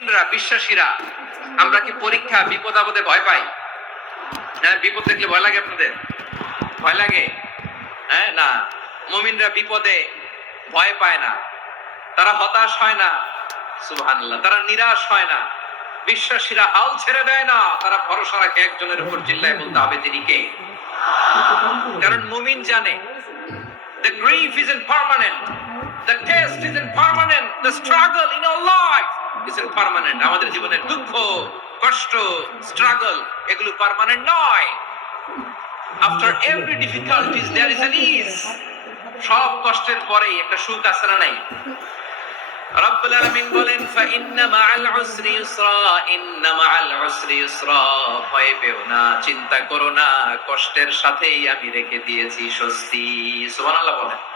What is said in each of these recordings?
বিশ্বাসীরা, আমরা কি পরীক্ষা, বিপদ আপদে ভয় পাই? হ্যাঁ বিপদ দেখলে ভয় লাগে আপনাদের? ভয় লাগে? হ্যাঁ না। মুমিনরা বিপদে ভয় পায় না। তারা হতাশ হয় না। সুবহানাল্লাহ, তারা নিরাশ হয় না। বিশ্বাসীরা হাল ছেড়ে দেয় না। তারা ভরসা রাখে একজনের উপর চিল্লায় বলতে হবে তিনি কে? কারণ মুমিন জানে, the grief isn't permanent. The test isn't permanent. The struggle in our life isn't permanent. আমাদের জীবনের দুঃখ, কষ্ট, struggle, এগুলো পার্মানেন্ট নয়। After every difficulties, there is an ease সব কষ্টের পরেই একটা সুখ আছে না নাই? রব্বুল আলামিন বলেন ফাইন্না মাআল উসরি ইউসরা ইন্না মাআল উসরি ইউসরা। ভয় পেও না, চিন্তা করো না, কষ্টের সাথেই আমি রেখে দিয়েছি স্বস্তি। সুবহানাল্লাহ বলেন।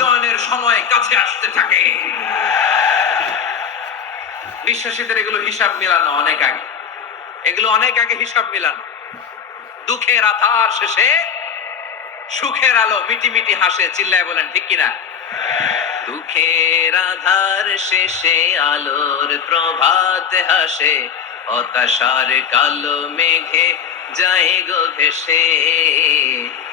সময় কাছে আসতে থাকে। বিশ্বাসীদের এগুলো হিসাব মিলানো অনেক আগে। এগুলো অনেক আগে হিসাব মিলানো। দুঃখের আধার শেষে সুখের আলো মিটি মিটি হাসে, চিল্লায় বলেন, ঠিক কিনা? দুঃখের আধার শেষে আলোর প্রভাত হাসে, হতাশার কালো মেঘে যায় গো ভেসে।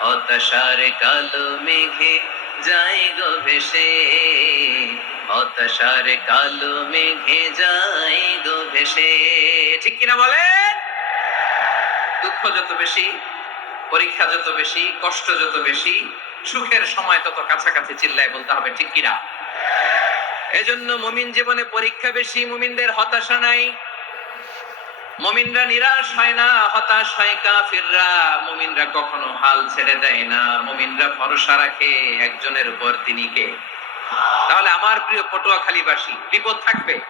হতাশার কালো মেঘে যাই গো ভেসে। হতাশার কালো মেঘে যাই গো ভেসে। ঠিক কিনা বলেন? দুঃখ যত বেশি, পরীক্ষা যত বেশি, কষ্ট যত বেশি, সুখের সময় তত কাছাকাছি চিল্লায় বলতে হবে, ঠিক কিনা? এজন্য মুমিন জীবনে পরীক্ষা বেশি, মুমিনদের হতাশা নাই। মুমিনরা নিরাশ হয় না, হতাশ হয় কাফিররা। মুমিনরা কখনো হাল ছেড়ে দেয় না। মুমিনরা ভরসা রাখে একজনের উপর তিনি কে। তাহলে আমার প্রিয় পটুয়াখালীবাসী, বিপদ থাকবে?